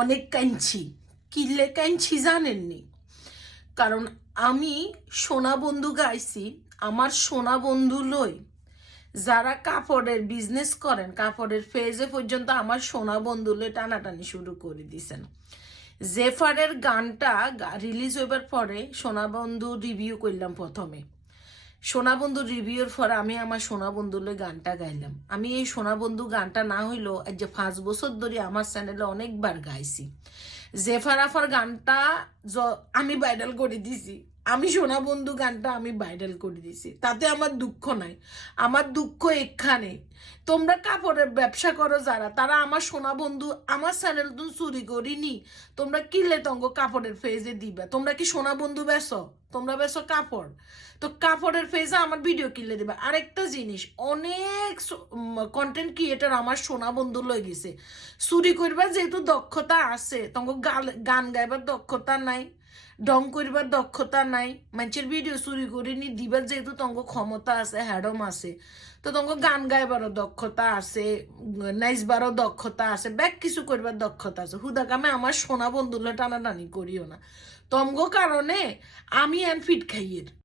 অনেক কাঁদছি কিল্লে কাঁদছি জানেননি? কারণ আমি সোনা বন্ধু গাইছি, আমার সোনা বন্ধু লই যারা কাপড়ের বিজনেস করেন, কাপড়ের ফেজে পর্যন্ত আমার সোনা বন্ধু লই টানাটানি শুরু করে দিছেন। জেফারের গানটা রিলিজ হইবার পরে সোনা বন্ধু রিভিউ করলাম প্রথমে। সোনা বন্ধু রিভিউর পর আমি আমার সোনা বন্ধুলে গানটা গাইলাম। আমি এই সোনা বন্ধু গানটা না হইল আজ যে পাঁচ বছর ধরে আমার চ্যানেলে অনেকবার গাইছি। জেফার আফার গানটা আমি ভাইরাল করে দিছি। আমি সোনা বন্ধু গানটা আমি ভাইরাল করে দিছি তাতে আমার দুঃখ নাই। আমার দুঃখ এখানে। তোমরা কাপড়ের ব্যবসা করো যারা, তারা আমার সোনা বন্ধু আমার চ্যানেল তো চুরি করিনি। তোমরা কিনলে তঙ্গ কাপড়ের ফেজে দিবা? তোমরা কি সোনা বন্ধু বেসো তোমরা বেসো কাপড়? তো কাপড়ের ফেজে আমার ভিডিও কিনলে দিবা। আরেকটা জিনিস, অনেক কন্টেন্ট ক্রিয়েটার আমার সোনা বন্ধু লই গেছে। চুরি করবার যেহেতু দক্ষতা আছে, তঙ্গ গান গাইবার দক্ষতা নাই। ডং করবার দক্ষতা নাই মানুষের ভিডিও চুরি করে নি দিবার যেহেতু তঙ্গ ক্ষমতা আছে হ্যাডম আছে তো তঙ্গ গান গাইবারও দক্ষতা আছে নাইজবারও দক্ষতা আছে ব্যাক কিছু করবার দক্ষতা আছে হুদা কামে আমার সোনা বন্ধুলে টানাটানি করিও না তঙ্গ কারণে আমি এন ফিট খাইয়ের